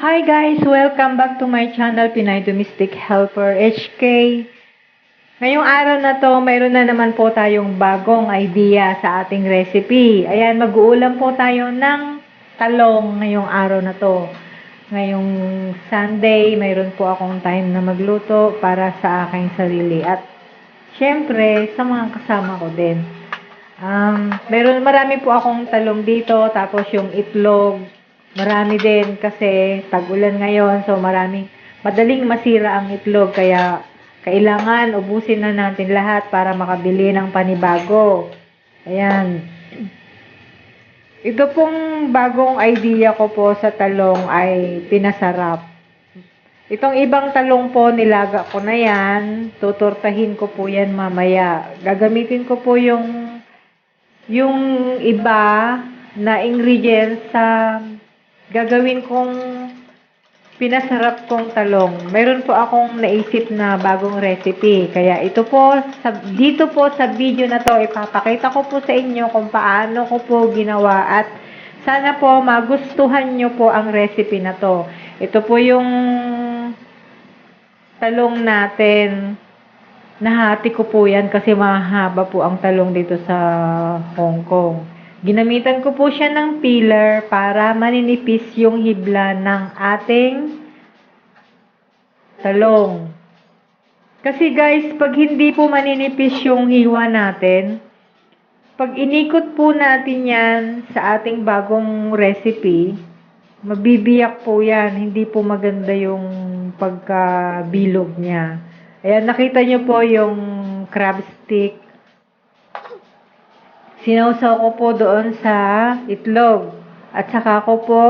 Hi guys! Welcome back to my channel, Pinay Domestic Helper HK. Ngayong araw na to, mayroon na naman po tayong bagong idea sa ating recipe. Ayan, mag-uulam po tayo ng talong ngayong araw na to. Ngayong Sunday, mayroon po akong time na magluto para sa aking sarili. At syempre, sa mga kasama ko din. Marami po akong talong dito, tapos yung itlog, marami din kasi tag-ulan ngayon, so madaling masira ang itlog, kaya kailangan ubusin na natin lahat para makabili ng panibago. Ayan. Ito pong bagong idea ko po sa talong ay pinasarap. Itong ibang talong po, nilaga ko na yan. Tuturtahin ko po yan mamaya. Gagamitin ko po yung iba na ingredients sa gagawin kong pinasarap kong talong. Mayroon po akong naisip na bagong recipe. Kaya dito po sa video na to, ipapakita ko po sa inyo kung paano ko po ginawa at sana po magustuhan nyo po ang recipe na to. Ito po yung talong natin. Nahati ko po yan kasi mahaba po ang talong dito sa Hong Kong. Ginamitan ko po siya ng peeler para maninipis yung hibla ng ating talong. Kasi guys, pag hindi po maninipis yung hiwa natin, pag inikot po natin yan sa ating bagong recipe, mabibiyak po yan. Hindi po maganda yung pagkabilog niya. Ayan, nakita nyo po yung crab stick. Sinawsaw ko po doon sa itlog. At saka ko po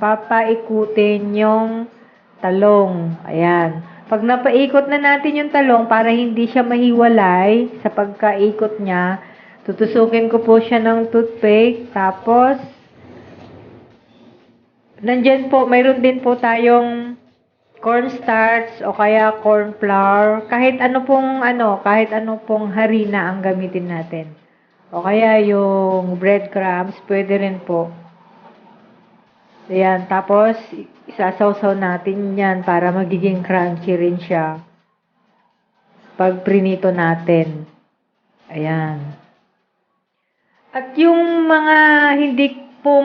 papaikutin yung talong. Ayan. Pag napaikot na natin yung talong para hindi siya mahiwalay sa pagkaikot niya, tutusukin ko po siya ng toothpick. Tapos, nandyan po, mayroon din po tayong cornstarch o kaya corn flour, kahit ano pong harina ang gamitin natin. O kaya yung breadcrumbs, pwede rin po. Ayan, tapos isasawsaw natin yan para magiging crunchy rin siya pag prinito natin. Ayan. At yung mga hindi po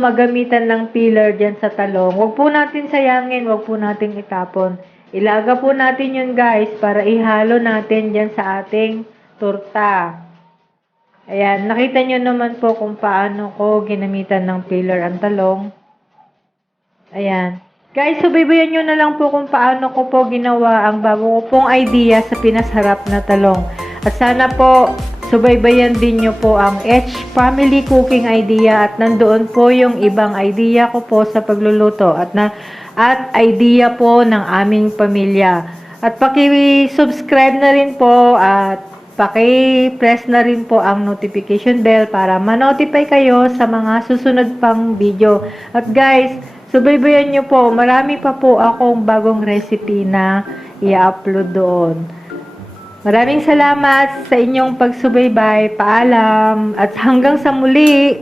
magamitan ng peeler diyan sa talong. Huwag po natin sayangin, huwag po natin itapon. Ilaga po natin yun guys para ihalo natin diyan sa ating torta. Ayan, nakita nyo naman po kung paano ko ginamitan ng peeler ang talong. Ayan. Guys, subaybayan nyo na lang po kung paano ko po ginawa ang bago ko pong idea sa pinasarap na talong. At sana po subaybayan din nyo po ang H Family Cooking Idea at nandoon po yung ibang idea ko po sa pagluluto at idea po ng aming pamilya. At paki-subscribe na rin po at paki-press na rin po ang notification bell para ma-notify kayo sa mga susunod pang video. At guys, subaybayan nyo po, marami pa po akong bagong recipe na i-upload doon. Maraming salamat sa inyong pagsubaybay. Paalam at hanggang sa muli.